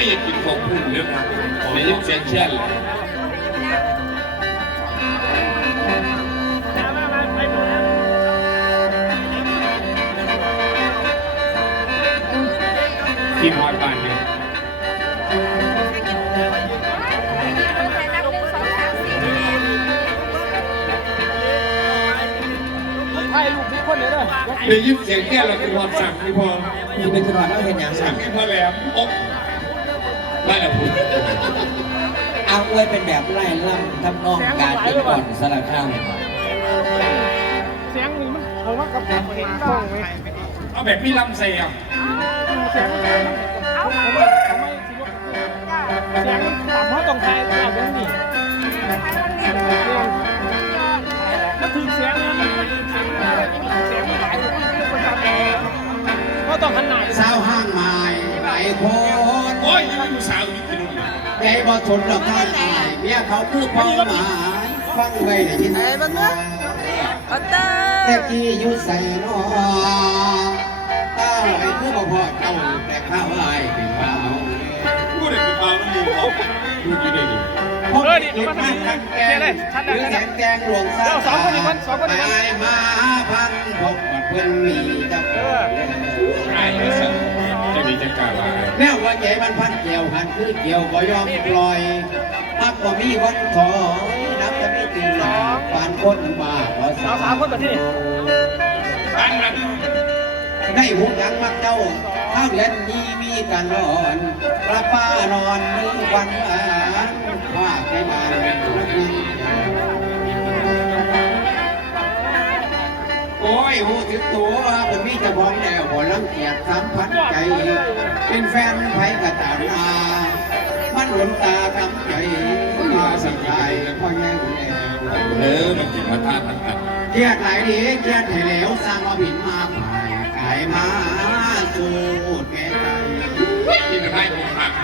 ยอยากินของพุ่นเรื่องได้ยินเสียงเช่นเลยกินฮอดบ้านเนี่ยถ่ายรูปทุกคนเลยเด้อได้ยินเสียงแค่เราคือความสั่งไม่พออยู่เป็นจังหวัดเราเห็นอย่างสั่งไม่พอแล้วอ๊บ ไม่ละพุ่นเอาไว้เป็นแบบไล่ล่ำทำนองการเป็นก่อนสลักข้ามเสียงนี่มันผมว่ากับผมเห็นกล้องไหมเอาแบบพี่ลำเสียงเสียงผมว่าเขาไม่คิดว่าเสียงต่ำเพราะต้องถ่ายแบบนี้ก็ถึงเสียงนะเสียงมันหลายคนทำ ก็ต้องหันหน้าสาวห้างไม้ไหลโคนโอ้ยยังไม่มีสาวอยู่ที่นู่นใจบ่ทนดอกท่านอายเมียเขาคือเป้าหมายฟังไว้ได้ยินไหมปัตเตอแต่ร์กี้อยู่ใส่นอตาไหลคือบ่พอเจ้าแต่ข้าวอายเป็นเบาพูดได้คือเบาแล้วมูเขาพูดอยู่ได้ ดิพบเห็นมาทั้งแกงหรือแสงแกงหลวงสาอายมาพังพบว่าเพิ่นมีเจ้าของไอ้ไม่สั่งจะมีจะกล่าวว่าแนวว่าใจมันพันเกี่ยวหันคือเกี่ยวบ่ยอมปล่อยมักบ่มีวันถอยนับจะไม่ตื่นหลับปานคนบ้าบ่สาวสามคนแบบที่นี่บ้านมันได้หูยังมักเจ้าข้าวเดือนนี้มีการนอนรับป้านอนมือวันอ่าน ว่าไปบ้านรักนั้นโอ้ยหูถึงตัวผมมีจะบอกแล้วบ่ลังเกียจสามพันใจ เป็นแฟนไผกระตามนามันหลนตากำใจมาสังใจพ่อแย่งแล้วเออมันกินมาท่าทันกันเครียดหลายดีเครียดให้แล้วสร้างมาบินมาผ่ายกายมาสูดแก่ใจกินอะไรผมหักห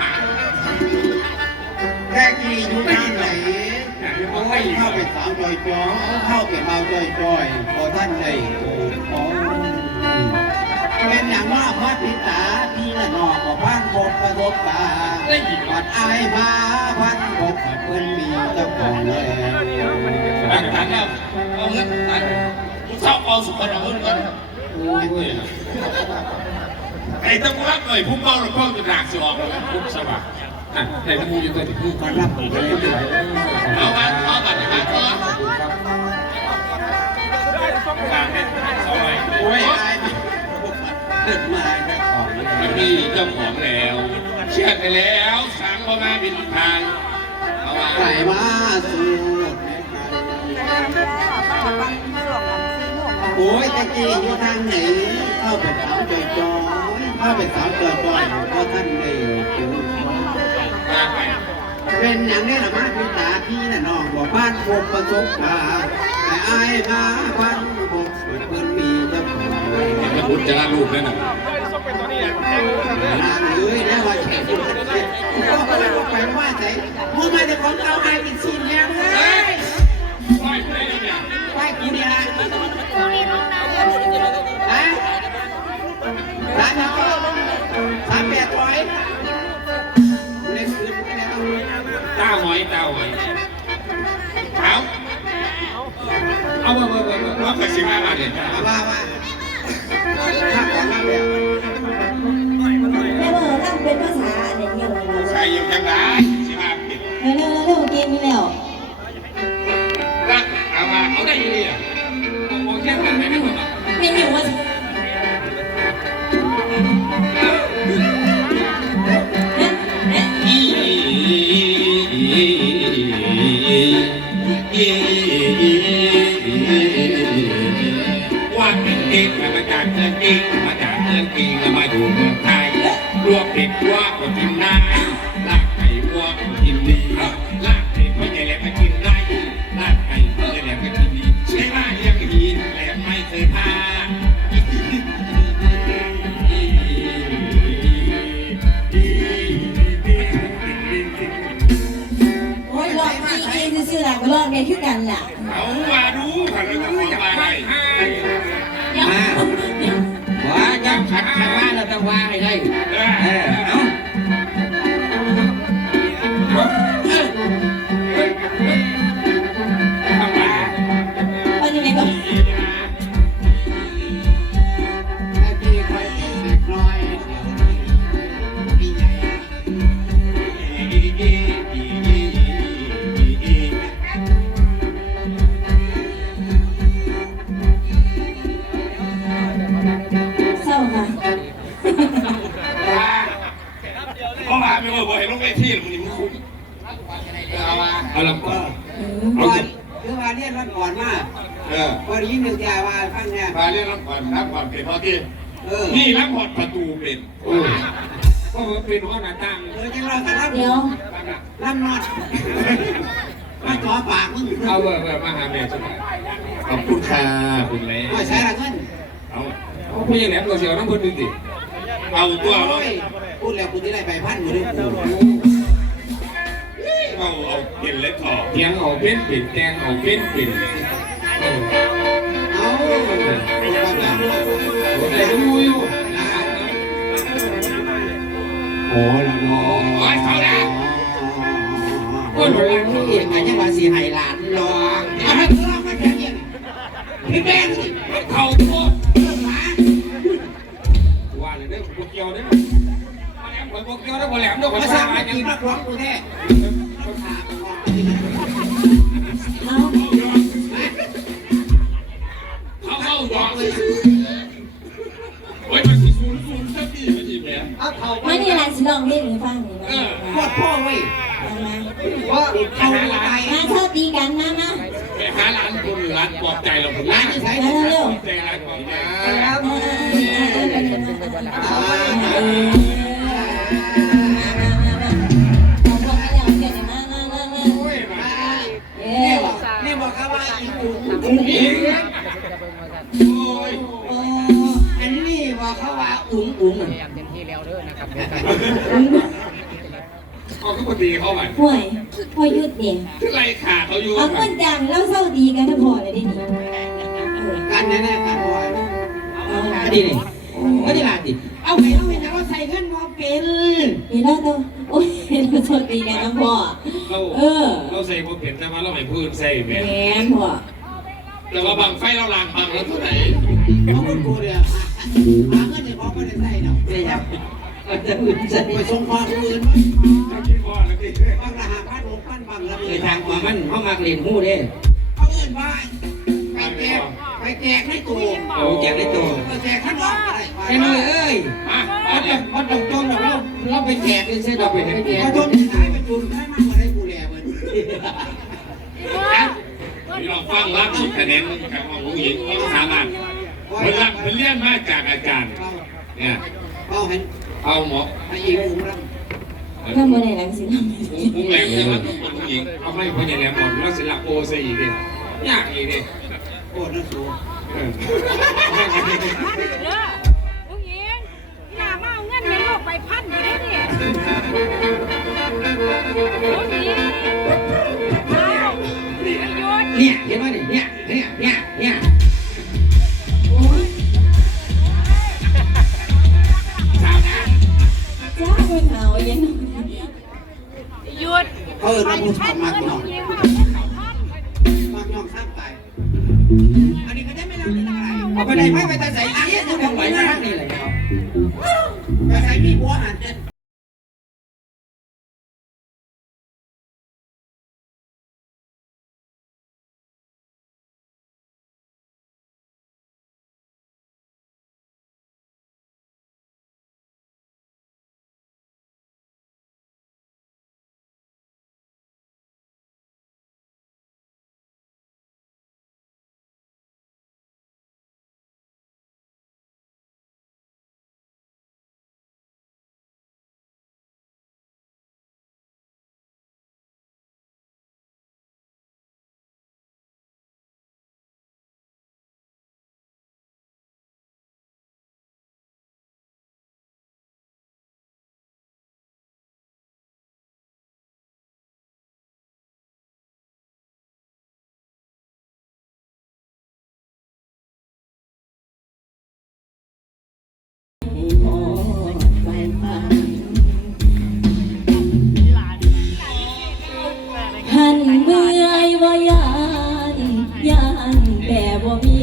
าแค่ กี่อยู่นานไหนโอ้เข้าไปสาวจอยจอเข้าไปเมาจอยจอยพอท่านได้ถูกขอเป็นอย่างว่าพระพิตาพี่ละนอกก็พันพบประสบกาได้ยินปัดอายมาพันพบเพื่อนมีเจ้าของแล้วบางครั้งแล้วเอาเงินตันเศร้าเอาสุขภาเงินกันโอ้ยไอ้ตะกุรักหน่อยพุ่งเป้าหรือเป้าจะหนักสิออกแล้วพุ่งสว่าง อะแต่มูอยู่ตัวที่พุ่งมารับผมเลยเอามาเอาบัตรมาก่อนฝากให้สองใบโอ้ยอายเกิดมาได้ของมันมีเจ้าของแล้ว เชื่อไปแล้วสั่งพอมาบินทางเอาไก่มาสูดโอ้ยตะกี้อยู่ทางไหนเข้าไปสาวจอยจอยเข้าไปสาวจอยจอยเพราะท่านได้เจอมาไป เป็นอย่างนี้ละมาพิตาพี่น่ะน้องบอกบ้านพบประสบกาแต่อายมาพันพบเพื่อนมีจะพูดเห็นพระพุทธจะละรูปแล้วนะส้มเป็นตัวนี้แหละแทงรู้ทันเลยนางเอ้ยนะว่าแขกอยู่กันเจ็ดก็เลยบอกไปว่าไหนมึงมาแต่ของเราอายกินซีนแล้วเฮ้ สิบห้าบาทเลยว่าว่าถ้าก่อนนั้นเนี่ยแม่เบอร์นั่งเป็นภาษาอันนี้อยู่เลยใช่อยู่จังไรสิบห้าบาทเร็วเร็วเร็วเกมนี้แล้ว เอามาเอาลำก่อนก่อนคือว่าเนี่ยรับก่อนมาเออพอได้ยินหนึ่งยาว่าฟังเนี่ยมาเรียกรับก่อนรับก่อนเป็นพราะที่เออนี่รับก่อนประตูเป็นเพราะว่าเป็นห้องหน้าต่างเออจังเราจะรับเดี๋ยวรับนอนมาจ่อปากมึงเอาเบอร์เบอร์มาหาแม่จังขอบคุณค่ะคุณแม่ไม่ใช่ละเงินเอาเอาพี่แหลมตัวเสียวน้ำพิ่นดูสิเอาตัวเอายพูดแล้วกูจะได้ไปพันอยู่ด้วย เอาเอาเปลี่ยนเล็บออกเพียงเอาเป็นเปิดแกงเอาเป็นเปิดเออเอาคนความรักแต่ดูอยู่โอ้ละน้องโอ้ยเขาละคนโบราณเขาเรียกไงจังหวะสีไห้หลานรองเอาให้เรามาแค่นี้พี่แบงค์สิเขาโทษหมาว่าเลยเด้อพวกเกี่ยวเด้อมาแหลมพวกเกี่ยวเด้อพวกแหลมเด้อพวกมาสสร้าร้างงมามากิจันงนักร้องกูแท้ เอาเขาเข้าบอกเลยโอ้ยมันสิสูนสูนสักทีมันสิแหมเอาเข่ามานี่ล่ะสิลองเพลงให้ฟังนี่เออปวดพ่อไว้มามาว่าเอาไปมาเท่าตีกันมามาไปหาร้านคนร้านปลอบใจเราผมร้าร้านนที่ใช้เร็วเร็วใจร้านปลอบใจครับ เออเออเออเออเออเออเออมา อีกูอีกโอ้ยโอ้อันนี้บอกเขาว่าอุ้งอุ้งเอาขึ้นมาตีเขาไปห่วยพอยุดเนี่ยไล่ขาเขาอยู่เอาคนจังเราเศร้าดีกันทั้งพอเลยดินี่เออกันแน่ๆกันบ่อเอาอันนี้นี่ก็ที่ลานดิเอาไงเอาไงจะว่าใส่เงินมาเป็นนี่เราตัวโอ้ยเราเศร้าดีกันทั้งพอเออ เราใส่พวกเห็นแต่ว่าเราไม่พูดใส่แหมแหมพอ แต่ว่าบางไฟเราลางบางแล้วเท่าไหร่เอาคนกูเนี่ยหาเงินในของไม่ได้ใส่ดอกเนี่ยครับจะอื่นใส่ไปส่งความอื่นมั้าคิดว่าแล้วพี่บางละหาพันหกพันบางละหเคมื่นทางความมันเขามักเล่นหู้เด้เอาอื่นมาไปแจกไปแจกในตู้โอ้แจกได้ตัวแจกข้างนอกอะไรไอ้น้อยเอ้ยมามันต้องมันต้องจมเราเราไปแจกเลยใช่เราไปแจกพอจนท้ายไปจุนได้มากกว่าได้กูแลเบิร์ พี่ลองฟังรับอีกคะแนนกับของผู้หญิงต้องสามารถมันรับมันเรียนมาจากอาจารย์เนี่ยเอาให้เอาหมอให้อีกอุ้งรับก็ไม่ได้หลังสิทำผู้แหลมใช่ไหมต้องเป็นผู้หญิงเอาให้ผู้หญิงแหลมหมดแล้วศิลปโอใส่อีกเนี่ยยากอีกเนี่ยโอ้นั่นสูเออเด้อลุงหญิงอย่ามาเอาเงินในโลกไปพันอยู่ได้เนี่ย อันนี้ก็ได้ไม่รับเอะไรเอาไปไหนไหมไปแต่ใส่อีกต้องไปมาทางนี่แหละครับไปใส่มีหัวหันเด่น 我迷